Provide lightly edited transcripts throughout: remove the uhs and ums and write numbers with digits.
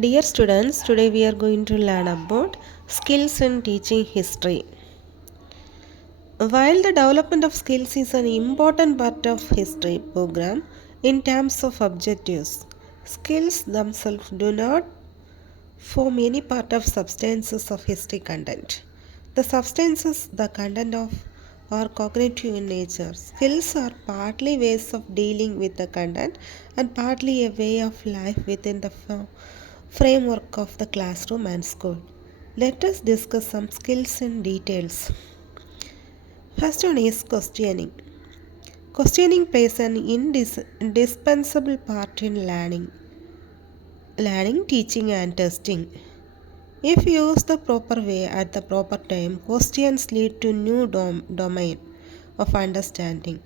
Dear students, today we are going to learn about skills in teaching history. While the development of skills is an important part of history program in terms of objectives, skills themselves do not form any part of substances of history content. The substances, the content of are cognitive in nature. Skills are partly ways of dealing with the content and partly a way of life within the framework of the classroom and school. Let us discuss some skills in details. First one is questioning. Questioning plays an indispensable part in learning, teaching, and testing. If used the proper way at the proper time, questions lead to new domain of understanding.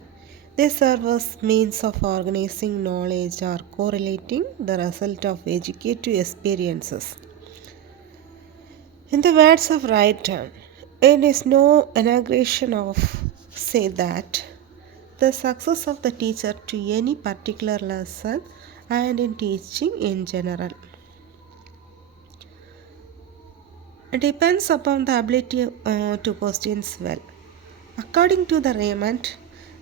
They serve as means of organizing knowledge or correlating the result of educative experiences. In the words of Wrighton, it is no inauguration of say that the success of the teacher to any particular lesson and in teaching in general depends upon the ability to question well. According to the Raymond,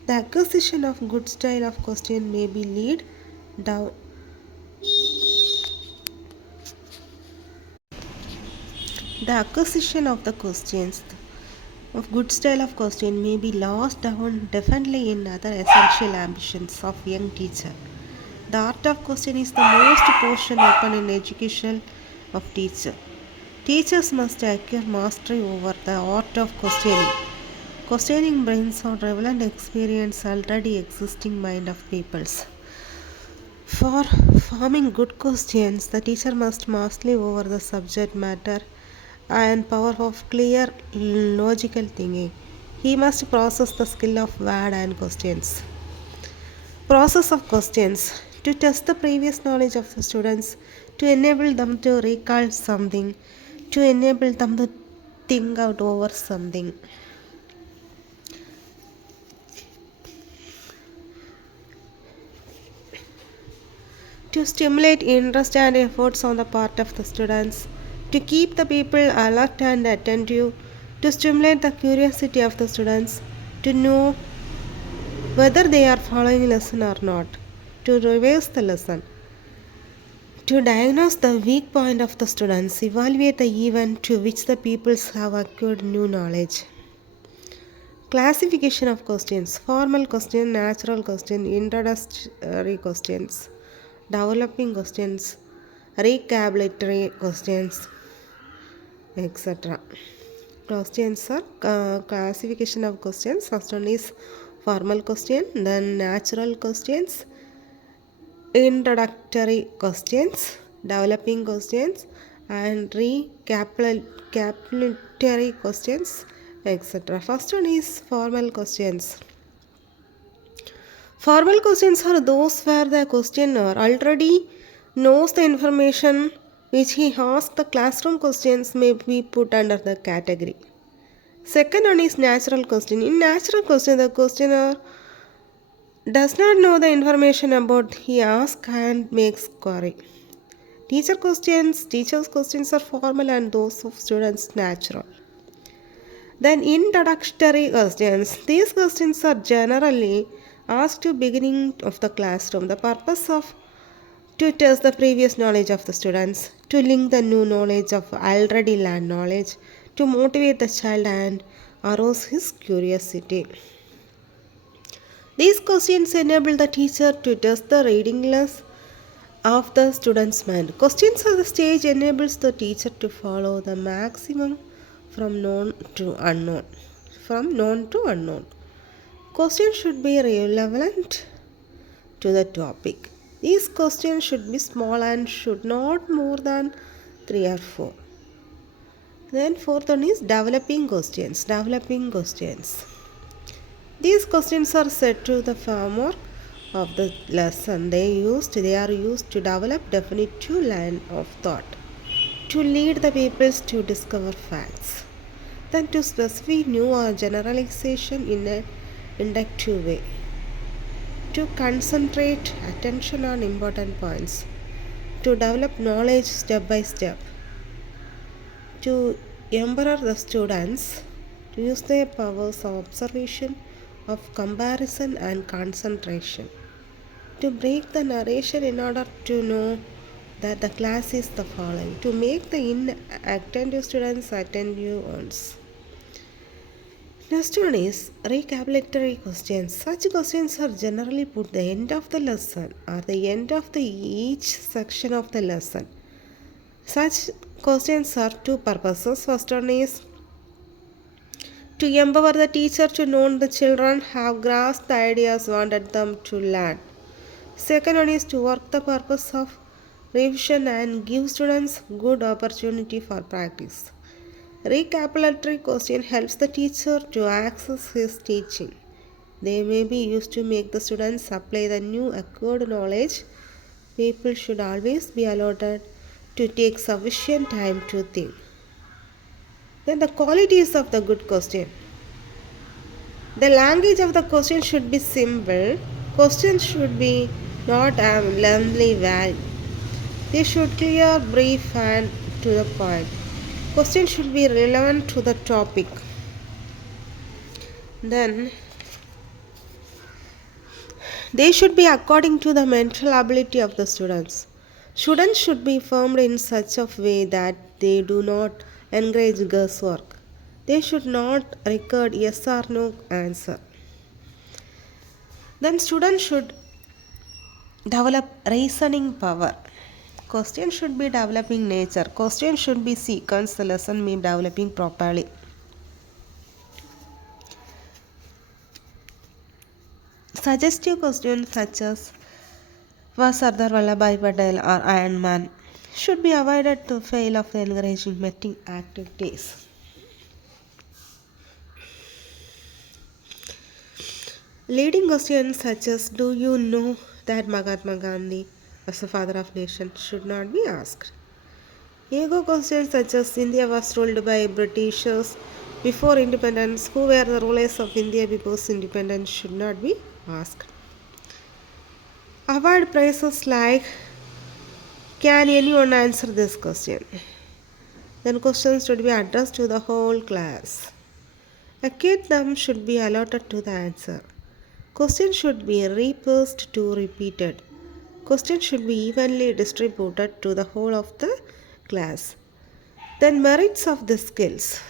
the acquisition of good style of question may be lead down the acquisition of the questions of good style of question may be lost down definitely in other essential ambitions of young teacher. The art of question is the most portion open in education of teacher. Teachers must acquire mastery over the art of questioning. Questioning brings on relevant experience already existing mind of peoples. For forming good questions, the teacher must mastery over the subject matter and power of clear logical thinking. He must process the skill of word and questions. Process of questions to test the previous knowledge of the students, to enable them to recall something, to enable them to think out over something. To stimulate interest and efforts on the part of the students, to keep the people alert and attentive, to stimulate the curiosity of the students, to know whether they are following lesson or not, to revise the lesson, to diagnose the weak point of the students, evaluate the event to which the pupils have acquired new knowledge. Classification of questions: formal question, natural question, introductory questions, developing questions, recapitulatory questions, etc. Questions are classification of questions. First one is formal question, then natural questions, introductory questions, developing questions, and recapitulatory questions, etc. First one is formal questions. Formal questions are those where the questioner already knows the information which he asks. The classroom questions may be put under the category. Second one is natural question. In natural question, the questioner does not know the information about he asks and makes query. Teachers' questions are formal and those of students natural. Then introductory questions. These questions are generally asked to beginning of the classroom. The purpose of to test the previous knowledge of the students, to link the new knowledge of already learned knowledge, to motivate the child and arouse his curiosity. These questions enable the teacher to test the readiness of the student's mind. Questions on the stage enables the teacher to follow the maximum from known to unknown. From known to unknown. Questions should be relevant to the topic. These questions should be small and should not more than 3 or 4. Then fourth one is developing questions. Developing questions. These questions are set to the framework of the lesson. They are used to develop definitive line of thought, to lead the pupils to discover facts, then to specify new or generalization in an inductive way, to concentrate attention on important points, to develop knowledge step by step, to empower the students to use their powers of observation, of comparison, and concentration, to break the narration in order to know that the class is the following, to make the inattentive students attentive ones. Next one is recapitulatory questions. Such questions are generally put at the end of the lesson or the end of each section of the lesson. Such questions serve two purposes. First one is to empower the teacher to know the children have grasped the ideas wanted them to learn. Second one is to work the purpose of revision and give students good opportunity for practice. Recapitulatory question helps the teacher to access his teaching. They may be used to make the students apply the new acquired knowledge. People should always be allowed to take sufficient time to think. Then the qualities of the good question. The language of the question should be simple. Questions should be not lengthy vague. They should clear, brief, and to the point. Questions should be relevant to the topic. Then they should be according to the mental ability of the students. Students should be formed in such a way that they do not encourage guesswork. They should not record yes or no answer. Then students should develop reasoning power. Question should be developing nature. Question should be sequence. The lesson may be developing properly. Suggestive questions such as was Sardar Vallabhbhai Patel or Iron Man should be avoided to fail of encouraging meeting activities. Leading questions such as do you know that Mahatma Gandhi was the father of nation should not be asked. Ego questions such as India was ruled by Britishers before independence, who were the rulers of India before independence should not be asked. Avoid phrases like can anyone answer this question? Then questions should be addressed to the whole class. A kid them should be allotted to the answer. Questions should be reversed to repeated. Questions should be evenly distributed to the whole of the class. Then merits of the skills.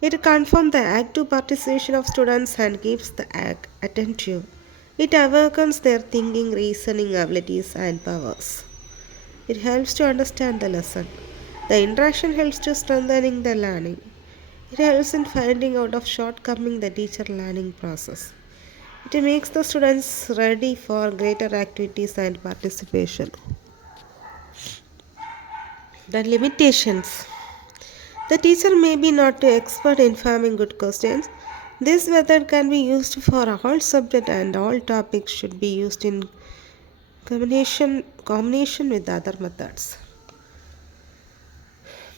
It confirms the active participation of students and keeps the act attentive. It awakens their thinking, reasoning abilities and powers. It helps to understand the lesson. The interaction helps to strengthening the learning. It helps in finding out of shortcoming the teacher learning process. It makes the students ready for greater activities and participation. The limitations. The teacher may be not expert in forming good questions. This method can be used for all subject and all topics should be used in combination with other methods.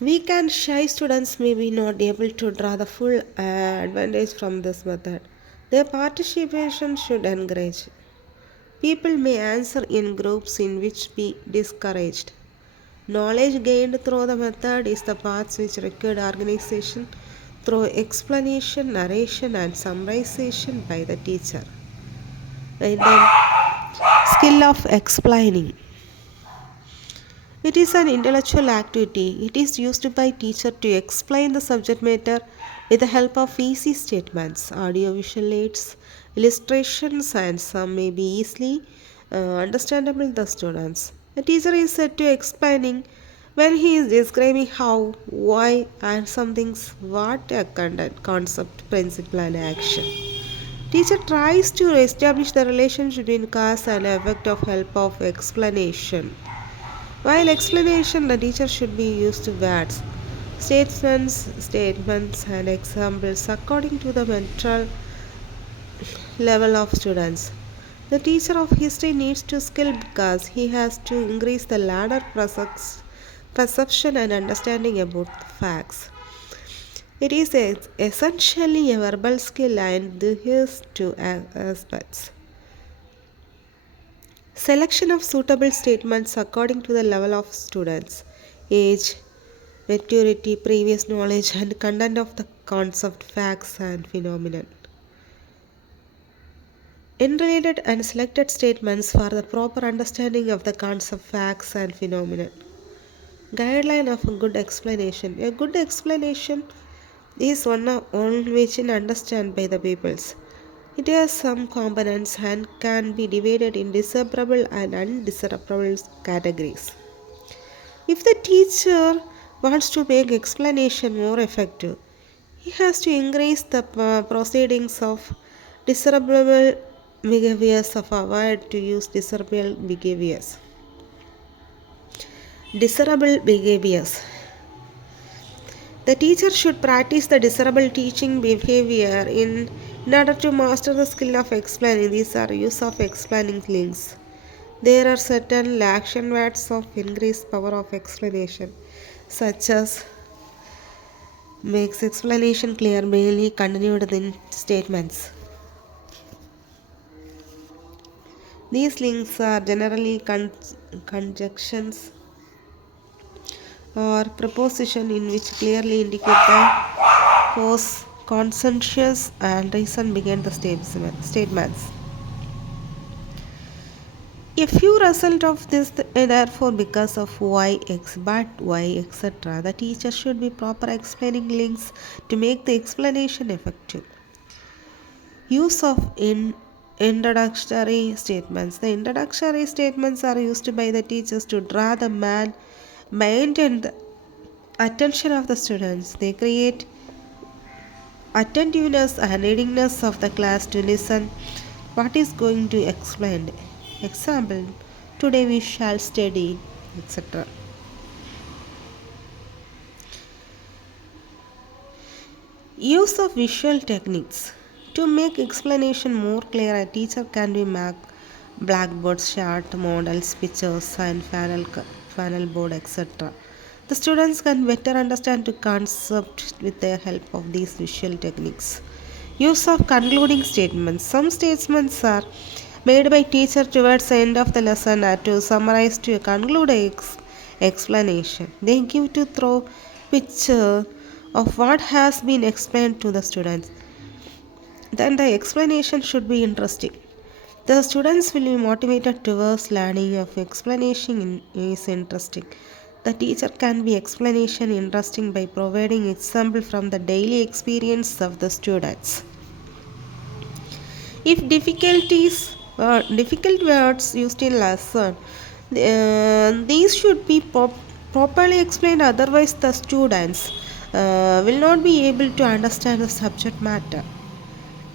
Weak and shy students may be not able to draw the full advantage from this method. Their participation should encourage. People may answer in groups in which be discouraged. Knowledge gained through the method is the paths which required organization through explanation, narration, and summarization by the teacher. And then skill of explaining. It is an intellectual activity. It is used by teacher to explain the subject matter with the help of easy statements, audiovisual aids, illustrations, and some may be easily understandable to the students. The teacher is said to explaining when he is describing how, why, and something's what a content, concept, principle, and action. Teacher tries to establish the relationship between cause and effect of help of explanation. While explanation, the teacher should be used words, statements, and examples according to the mental level of students. The teacher of history needs to skill because he has to increase the ladder perception and understanding about facts. It is essentially a verbal skill and adheres to aspects. Selection of suitable statements according to the level of students, age, maturity, previous knowledge, and content of the concept, facts, and phenomenon. Interrelated and selected statements for the proper understanding of the concept, facts, and phenomenon. Guideline of a good explanation. A good explanation is one which is understood by the peoples. It has some components and can be divided in discernible and undiscernible categories. If the teacher wants to make explanation more effective, he has to increase the proceedings of discernible behaviors of avoid to use discernible behaviors. Discernible behaviors. The teacher should practice the discernible teaching behavior in order to master the skill of explaining. These are use of explaining links. There are certain action words of increased power of explanation, such as makes explanation clear, mainly continued in statements. These links are generally conjunctions or preposition in which clearly indicate the cause, consensus, and reason behind the statements. A few result of this therefore because of y x but y etc. The teacher should be proper explaining links to make the explanation effective. Use of introductory statements. The introductory statements are used by the teachers to draw the mind and the attention of the students. They create attentiveness and readiness of the class to listen what is going to explain. Example, today we shall study, etc. Use of visual techniques. To make explanation more clear, a teacher can be make blackboards, chart, models, pictures, and panel board, etc. The students can better understand the concept with the help of these visual techniques. Use of concluding statements. Some statements are made by teacher towards the end of the lesson to summarize to conclude explanation. They give to throw picture of what has been explained to the students. Then the explanation should be interesting. The students will be motivated towards learning if explanation is interesting. The teacher can be explanation interesting by providing example from the daily experience of the students. If difficult words used in lesson, these should be properly explained. Otherwise, the students will not be able to understand the subject matter.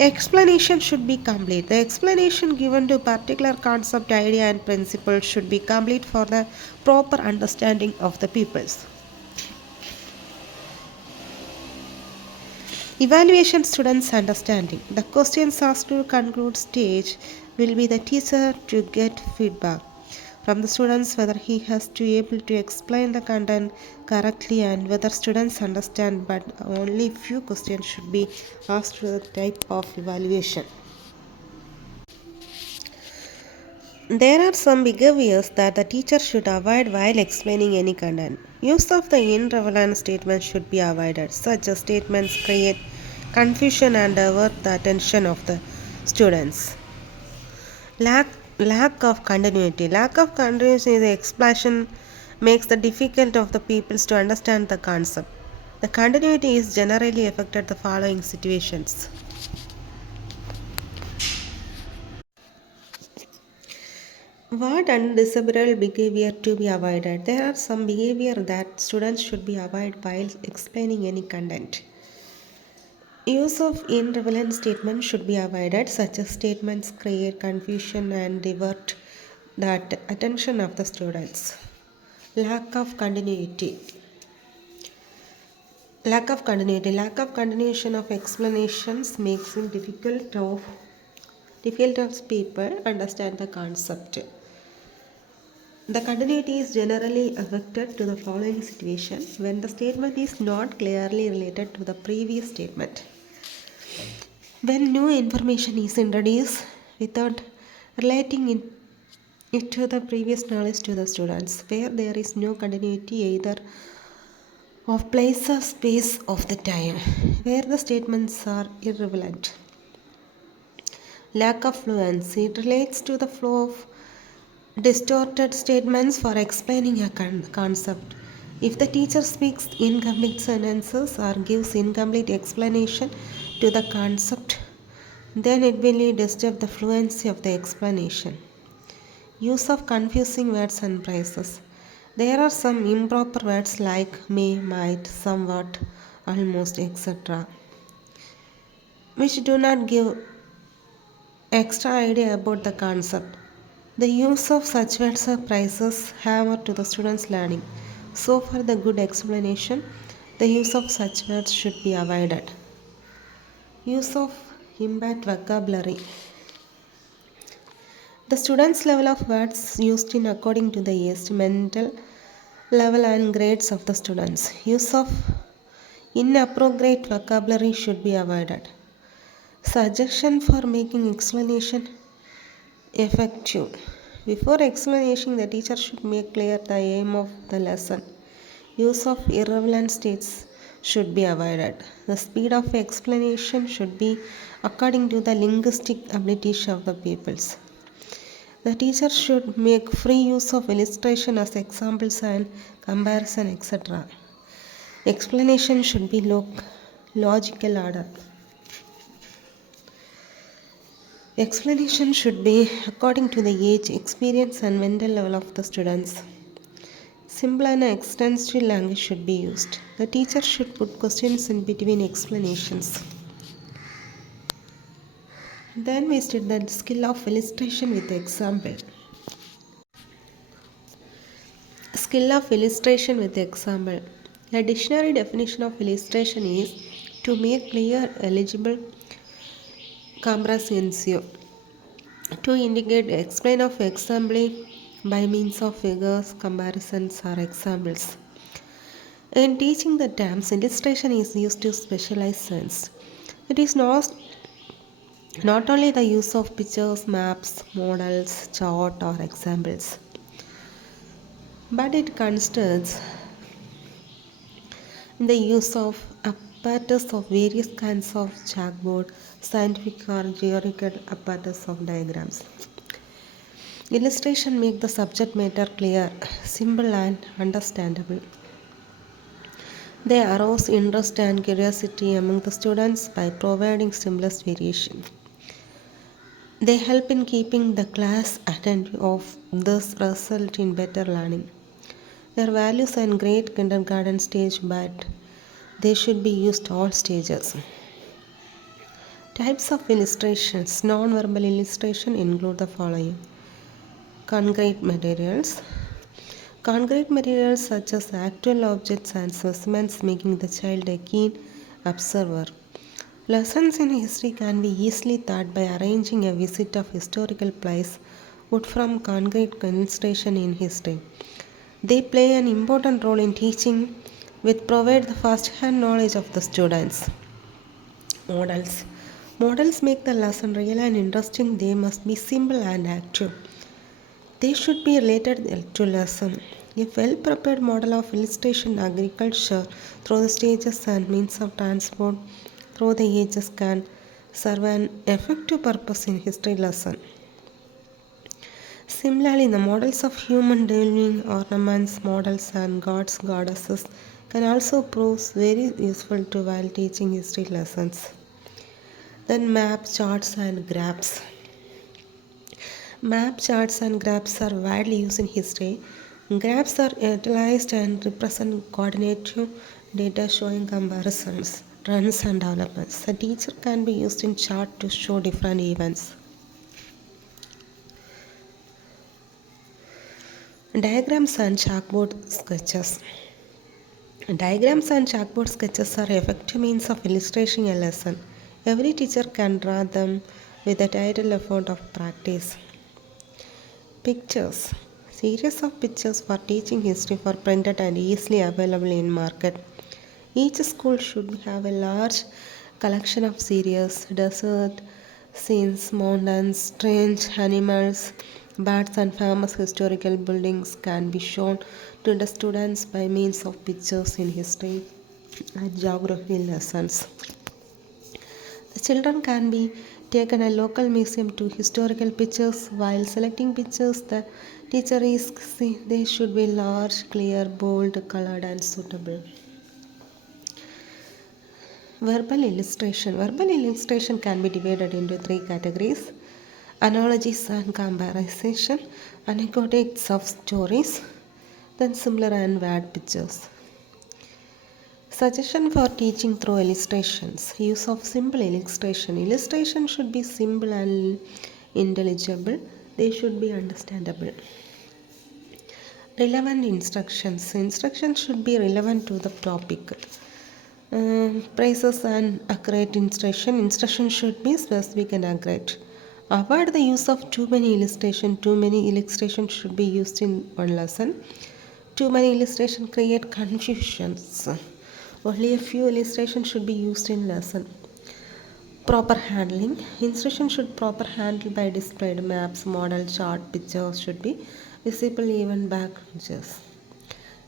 Explanation should be complete. The explanation given to particular concept, idea, and principle should be complete for the proper understanding of the pupils. Evaluation students' understanding. The questions asked to conclude stage will be the teacher to get feedback from the students whether he has to able to explain the content correctly and whether students understand, but only few questions should be asked to the type of evaluation. There are some behaviors that the teacher should avoid while explaining any content. Use of the irrelevant statements should be avoided, such as statements create confusion and divert the attention of the students. Lack of continuity. Lack of continuity in the explanation makes the difficult of the peoples to understand the concept. The continuity is generally affected the following situations. What undesirable behavior to be avoided? There are some behavior that students should be avoided while explaining any content. Use of irrelevant statements should be avoided, such as statements create confusion and divert the attention of the students. Lack of continuity. Lack of continuity. Lack of continuation of explanations makes it difficult of people understand the concept. The continuity is generally affected to the following situation when the statement is not clearly related to the previous statement. When new information is introduced without relating it it to the previous knowledge to the students, where there is no continuity either of place or space of the time, where the statements are irrelevant. Lack of fluency, it relates to the flow of distorted statements for explaining a concept. If the teacher speaks incomplete sentences or gives incomplete explanation to the concept, then it will disturb the fluency of the explanation. Use of confusing words and phrases. There are some improper words like may, might, somewhat, almost, etc., which do not give extra idea about the concept. The use of such words or phrases hammer to the students' learning. So, for the good explanation, the use of such words should be avoided. Use of impact vocabulary. The students' level of words used in according to the age, mental level and grades of the students. Use of inappropriate vocabulary should be avoided. Suggestion for making explanation effective. Before explanation, the teacher should make clear the aim of the lesson. Use of irrelevant states should be avoided. The speed of explanation should be according to the linguistic abilities of the pupils. The teacher should make free use of illustration as examples and comparison, etc. Explanation should be logical order. Explanation should be according to the age, experience, and mental level of the students. Simple and extensive language should be used. The teacher should put questions in between explanations. Then we studied the skill of illustration with example. Skill of illustration with example. A dictionary definition of illustration is to make clear, eligible, comprehensive, to indicate, explain of example by means of figures, comparisons, or examples. In teaching the terms, illustration is used to specialize sense. It is not only the use of pictures, maps, models, chart, or examples, but it consists in the use of apparatus of various kinds of chalkboard, scientific or geographical apparatus of diagrams. Illustration make the subject matter clear, simple and understandable. They arouse interest and curiosity among the students by providing simplest variation. They help in keeping the class attentive of this result in better learning. Their values and great kindergarten stage, but they should be used all stages. Types of illustrations. Non-verbal illustration include the following. Concrete materials. Concrete materials such as actual objects and specimens, making the child a keen observer. Lessons in history can be easily taught by arranging a visit of historical place wood from concrete illustration in history. They play an important role in teaching, which provide the first-hand knowledge of the students. Models. Models make the lesson real and interesting. They must be simple and active. They should be related to lesson. A well-prepared model of illustration agriculture through the stages and means of transport through the ages can serve an effective purpose in history lesson. Similarly, the models of human dwelling, ornaments, models, and gods, goddesses can also prove very useful to while teaching history lessons. Then map, charts, and graphs. Map, charts, and graphs are widely used in history. Graphs are utilized and represent coordinated data showing comparisons, trends, and developments. A teacher can be used in chart to show different events. Diagrams and chalkboard sketches. Diagrams and chalkboard sketches are effective means of illustrating a lesson. Every teacher can draw them with a little effort of practice. Pictures. Series of pictures for teaching history are printed and easily available in market. Each school should have a large collection of series, desert scenes, mountains, strange animals, Birds and famous historical buildings can be shown to the students by means of pictures in history and geography lessons. The children can be taken a local museum to historical pictures. While selecting pictures, the teacher is they should be large, clear, bold, colored, and suitable. Verbal illustration. Verbal illustration can be divided into three categories: analogies and comparison, anecdotes of stories, then similar and word pictures. Suggestion for teaching through illustrations. Use of simple illustration. Illustration should be simple and intelligible. They should be understandable. Relevant instructions. Instructions should be relevant to the topic. Precise and accurate instruction. Instruction should be specific and accurate. Avoid the use of too many illustration. Too many illustrations should be used in one lesson. Too many illustrations create confusions. Only a few illustrations should be used in lesson. Proper handling. Instruction should proper handle by displayed maps, model, chart, pictures should be visible even back pictures.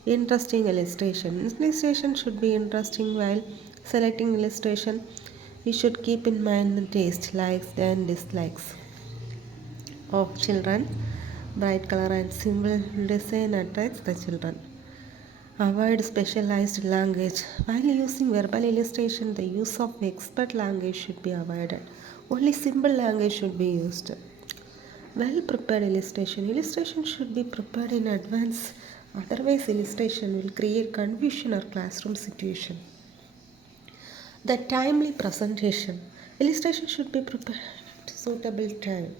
Interesting illustration. Illustration should be interesting while selecting illustration. We should keep in mind the taste, likes and dislikes of children. Bright color and simple design attracts the children. Avoid specialized language. While using verbal illustration, the use of expert language should be avoided. Only simple language should be used. Well prepared illustration. Illustration should be prepared in advance. Otherwise, illustration will create confusion or classroom situation. The timely presentation. Illustration should be prepared at suitable time.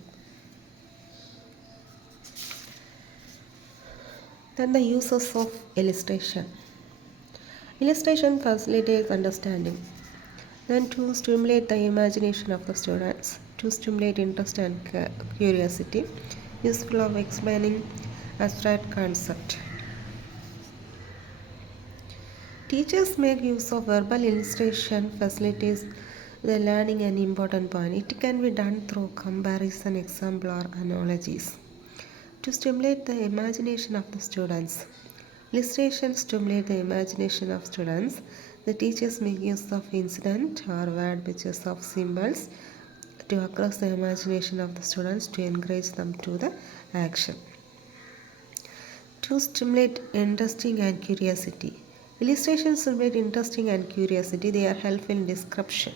Then the uses of illustration. Illustration facilitates understanding. Then to stimulate the imagination of the students, to stimulate interest and curiosity, useful of explaining abstract concept. Teachers make use of verbal illustration facilitates the learning an important point. It can be done through comparison, example or analogies. To stimulate the imagination of the students. Illustrations stimulate the imagination of students. The teachers make use of incident or word pictures of symbols to arouse the imagination of the students to encourage them to the action. To stimulate interesting and curiosity. Illustrations stimulate interesting and curiosity. They are helpful in description.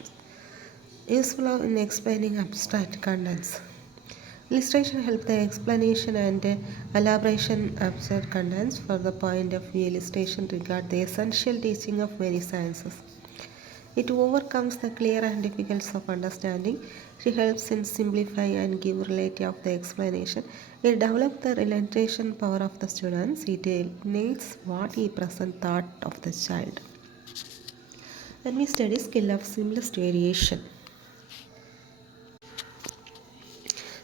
Useful in explaining abstract contents. Illustration help the explanation and elaboration of abstract contents. For the point of view, illustration regard the essential teaching of many sciences. It overcomes the clear and difficulties of understanding. It helps in simplify and give reality of the explanation. It develops the realization power of the students. It ignites what he present thought of the child. Then we study skill of simplest variation.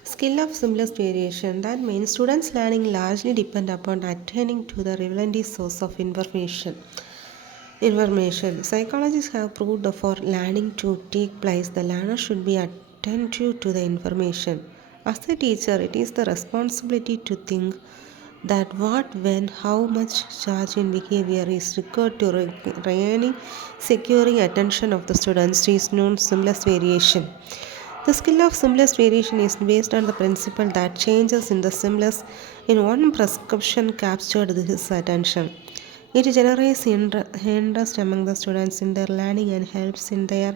Skill of simplest variation. That means students' learning largely depend upon attaining to the relevant source of information. Psychologists have proved that for learning to take place, the learner should be attentive to the information. As a teacher, it is the responsibility to think that what, when, how much charge in behavior is required to regaining, securing attention of the students is known simplest variation. The skill of simplest variation is based on the principle that changes in the simplest in one prescription captured his attention. It generates interest among the students in their learning and helps in their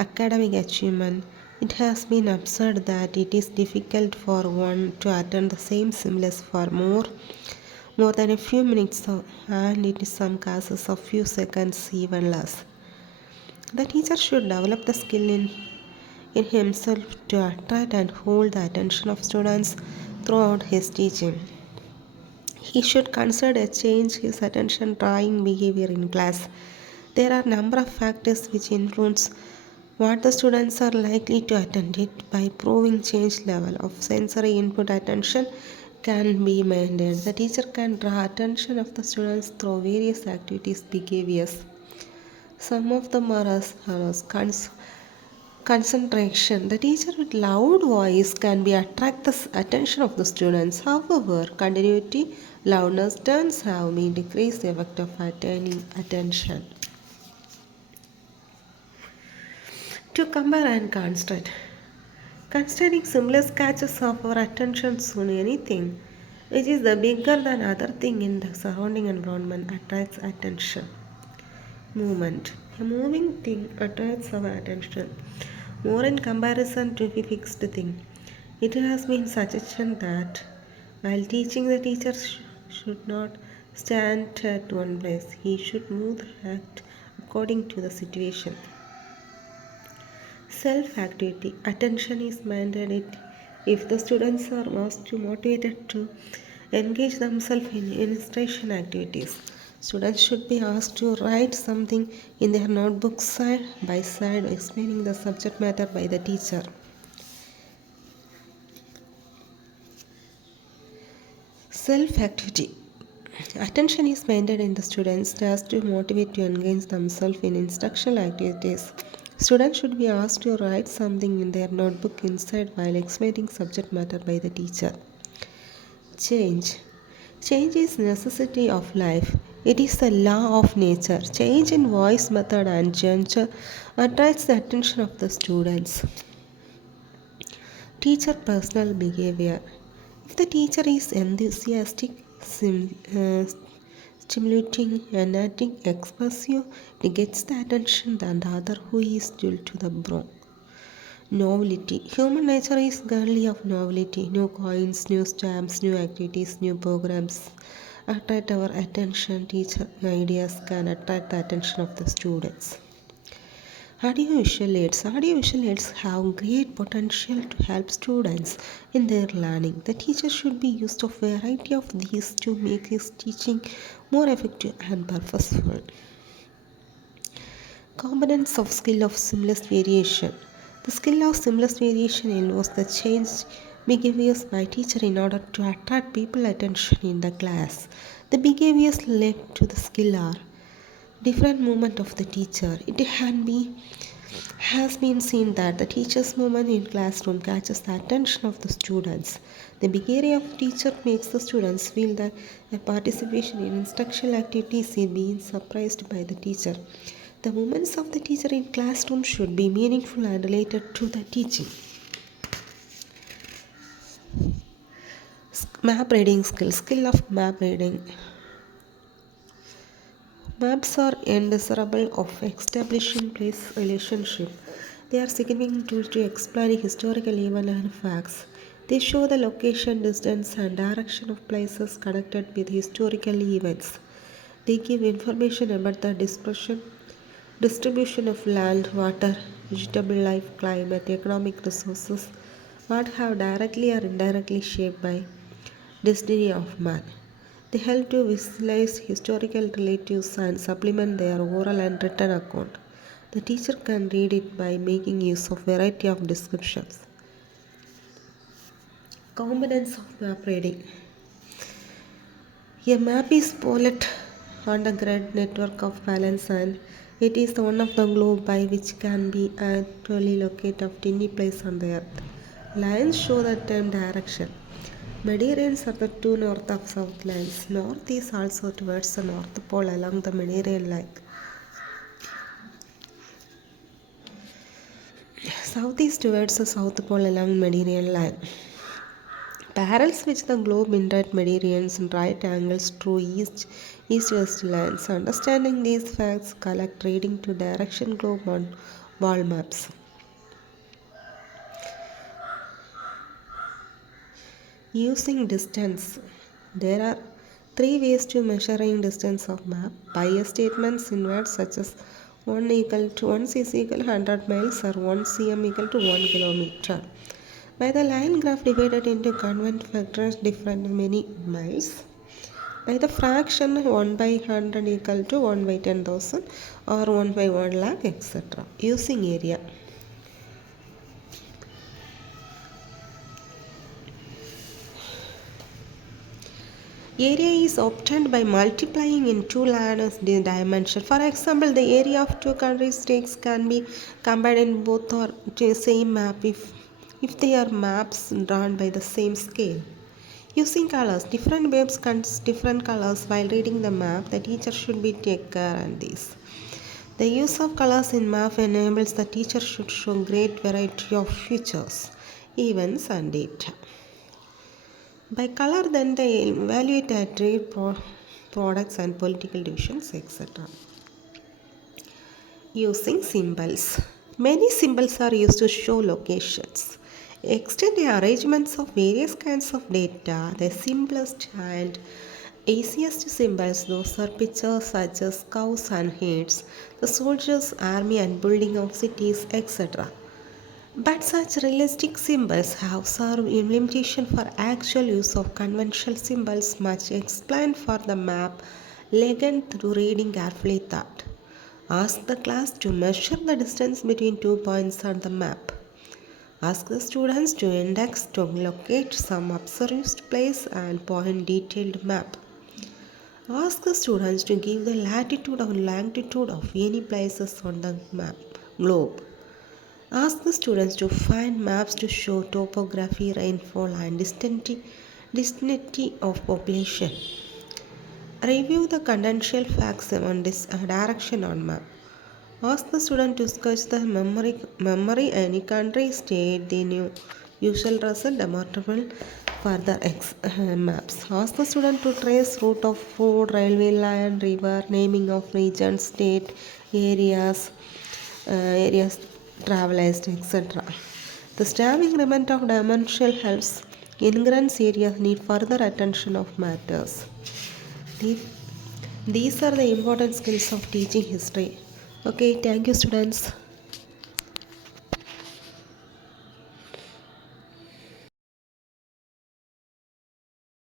academic achievement. It has been observed that it is difficult for one to attend the same stimulus for more than a few minutes and in some cases a few seconds even less. The teacher should develop the skill in himself to attract and hold the attention of students throughout his teaching. He should consider change his attention drawing behavior in class. There are a number of factors which influence what the students are likely to attend it. By proving change level of sensory input, attention can be maintained. The teacher can draw attention of the students through various activities behaviors. Some of them are as follows: Concentration. The teacher with loud voice can be attract the attention of the students. However, continuity, loudness turns have may decrease the effect of attaining attention. To compare and constraint. Considering similar sketches of our attention on anything which is the bigger than other thing in the surrounding environment attracts attention. Movement. A moving thing attracts our attention more in comparison to a fixed thing. It has been suggested that while teaching, the teacher should not stand at one place. He should move the act according to the situation. Self-activity. Attention is mandated if the students are asked to motivated to engage themselves in illustration activities. Students should be asked to write something in their notebook side by side explaining the subject matter by the teacher. Self-activity. Attention is maintained in the students tasked to motivate to engage themselves in instructional activities. Students should be asked to write something in their notebook inside while explaining subject matter by the teacher. Change. Change is necessity of life. It is the law of nature. Change in voice method and gesture attracts the attention of the students. Teacher personal behavior. If the teacher is enthusiastic, stimulating, energetic, expressive, it gets the attention than the other who is dull to the bone. Novelty. Human nature is girly of novelty. New coins, new stamps, new activities, new programs attract our attention. Teacher ideas can attract the attention of the students. Audiovisual aids. Audiovisual aids have great potential to help students in their learning. The teacher should be used of a variety of these to make his teaching more effective and purposeful. Components of skill of seamless variation. The skill of seamless variation involves the change behaviors by teacher in order to attract people attention in the class. The behaviors linked to the skill are different movement of the teacher. It has been seen that the teacher's movement in classroom catches the attention of the students. The behavior of teacher makes the students feel that their participation in instructional activities is being surprised by the teacher. The movements of the teacher in classroom should be meaningful and related to the teaching. Map reading skill. Skill of map reading. Maps are indesirable of establishing place relationship. They are significant tools to explain historical events and facts. They show the location, distance, and direction of places connected with historical events. They give information about the distribution of land, water, vegetable life, climate, economic resources, what have directly or indirectly shaped by destiny of man. They help to visualize historical relatives and supplement their oral and written account. The teacher can read it by making use of variety of descriptions. Components of map reading. A map is plotted on the grid network of balance and it is one of the globe by which can be actually located at any place on the earth. Lines show the term direction. Meridians are the two north of south lines. North is also towards the north pole along the meridian line. South is towards the south pole along meridian line. Parallels which the globe indicate meridians and right angles through east-west lines. Understanding these facts collect reading to direction globe on wall maps. Using distance. There are three ways to measuring distance of map. Bias statements invert such as 1 equal to 1 is equal to 100 miles or 1 cm equal to 1 kilometer. By the line graph divided into convent factors different many miles. By the fraction 1 by 100 equal to 1 by 10,000 or 1 by 1 lakh etc. Using area. Area is obtained by multiplying in two learners dimension. For example, the area of two countries states can be combined in both or to same map if they are maps drawn by the same scale. Using colors, different waves contain different colors. While reading the map, the teacher should be take care on this. The use of colors in map enables the teacher should show great variety of features, events, and data. By color, then they evaluate trade products and political divisions, etc. Using symbols. Many symbols are used to show locations. Extend the arrangements of various kinds of data. The simplest and easiest symbols, those are pictures such as cows and heads, the soldiers, army, and building of cities, etc. But such realistic symbols have served in limitation for actual use of conventional symbols, much explained for the map, legend through reading carefully thought. Ask the class to measure the distance between 2 points on the map. Ask the students to index to locate some observed place and point detailed map. Ask the students to give the latitude or longitude of any places on the map globe. Ask the students to find maps to show topography, rainfall, and density of population. Review the contextual facts on this direction on map. Ask the student to sketch the memory any country, state, the new usual result, demonstrable further maps. Ask the student to trace route of food, railway line, river, naming of regions, state, areas travelized, etc. The stabbing element of dimensional helps ingress areas need further attention of matters. The- These are the important skills of teaching history. Okay, thank you, students.